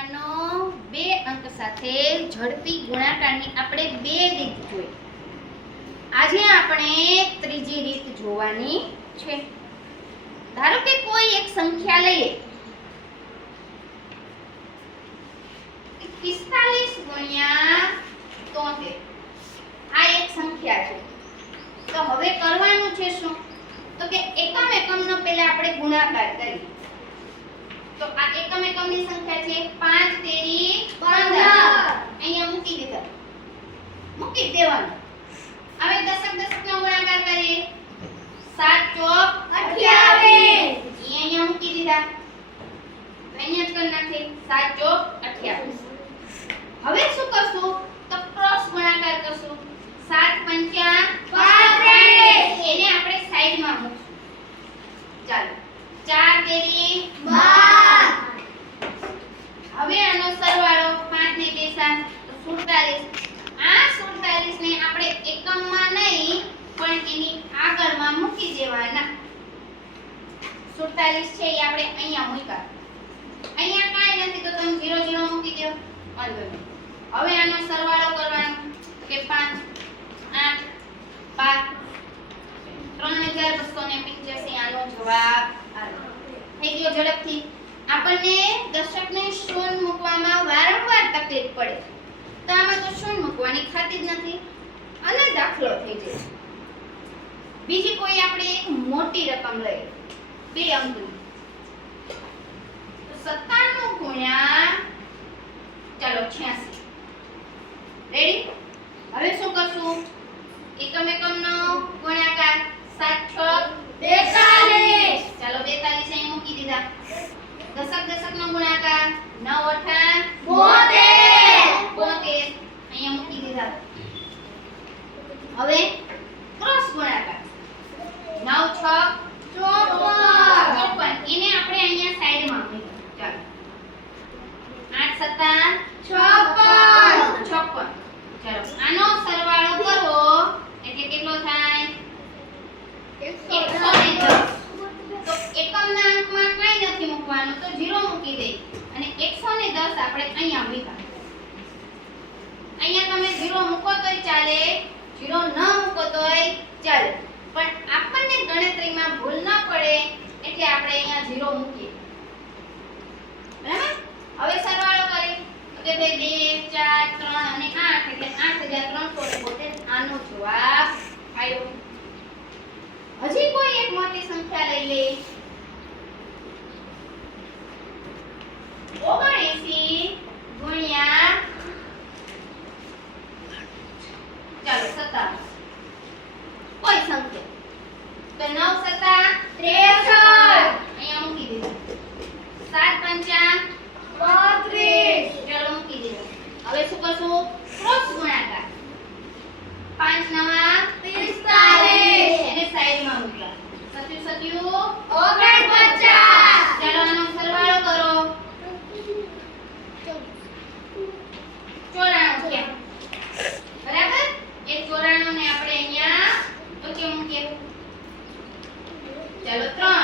સંખ્યાનો 2 અંક સાથે ઝડપી ગુણાકારની આપણે 2 રીત જોઈ. આજે આપણે ત્રીજી રીત જોવાની છે. ધારો કે કોઈ એક સંખ્યા લઈએ 45 ગુણ્યા 73. આ એક સંખ્યા છે. તો હવે કરવાનું છે શું? તો કે એકમનો પહેલા આપણે ગુણાકાર કરીએ. તો આ એકમની સંખ્યા છે 5 તેરી 15. અહીંયા મૂકી દેવાનું. હવે દશકનો ગુણાકાર કરીએ. 7 ચોક 28. અહીંયા મૂકી દીધા. અહીંયા જ કરી નાખીએ. 7 ચોક 28. હવે શું કરશું? તો ક્રોસ ગુણાકાર કરશું. 7 પંચા 35. એને આપણે સાઈડમાં મૂકશું. ચાલો 4 તેરી 12. હવે આનો સરવાળો 5 ને 2 7 47. આ 47 ને આપણે એકમમાં નહીં પણ એની આગળમાં મૂકી દેવાના. 47 છે એ આપણે અહીંયા મૂક્યા. અહીંયા કાંઈ નથી તો તમે 0 0 મૂકી દો. વાંધો નહીં. હવે આનો સરવાળો કરવાનો કે 5 8 12 3285 આનો જવાબ આવે. થઈ ગયો ઝડપથી. આપણને દશકને શૂન્ય મૂકવામાં વારંવાર તકલીફ પડે. તો આમાં તો શૂન્ય મૂકવાની થતી જ નથી અને દાખલો થઈ જાય. બીજી કોઈ આપણે એક મોટી રકમ લઈએ 2 અંકની. તો 97 ગુણ્યા ચાલો 86. રેડી? હવે શું કરશું? એકમનો ગુણાકાર 7 6 42. ચાલો 42 અહીં મૂકી દીધા. દશકનો ગુણાકાર 9 8 72. અહીંયા મૂકી દીધા. હવે ક્રોસ ગુણાકાર 9 6 54. એને આપણે અહીંયા સાઈડમાં મૂક્યા. ચાલો 8 7 56. ચાલો આનો સરવાળો કરો એટલે કેટલો થાય? 110. તો એકમના અંકમાં કંઈ નથી મૂકવાનું તો 0 મૂકી દે અને 110 આપણે અહીંયા મૂક્યા. અહીંયા તમે 0 મૂકો તોય ચાલે, 0 ન મૂકો તોય ચાલે, પણ આપણને ગણતરીમાં ભૂલ ન પડે એટલે આપણે અહીંયા 0 મૂકીએ. બરાબર? હવે સરવાળો કરીએ તો કે ભાઈ 2 4 3 અને 8 એટલે 8372. આનો જવાબ આવ્યો. હજી કોઈ એક મોટી સંખ્યા લઈ લે. 79 ગુણ્યા ચાલો 57. કોઈ સંખ્યા તો 9 7 63. અહીંયા મૂકી દીધા. 7 પંચા 32. ચાલો મૂકી દીધા. હવે શું કરશું? ક્રોસ ગુણાકાર 5 9 45. એને સાઈડમાં મૂક્યા. 7 49. ચાલો આનો સરવાળો કરો. 94. બરાબર? એ 94 ને આપણે અહીંયા વચ્ચે મૂકીએ. ચાલો 3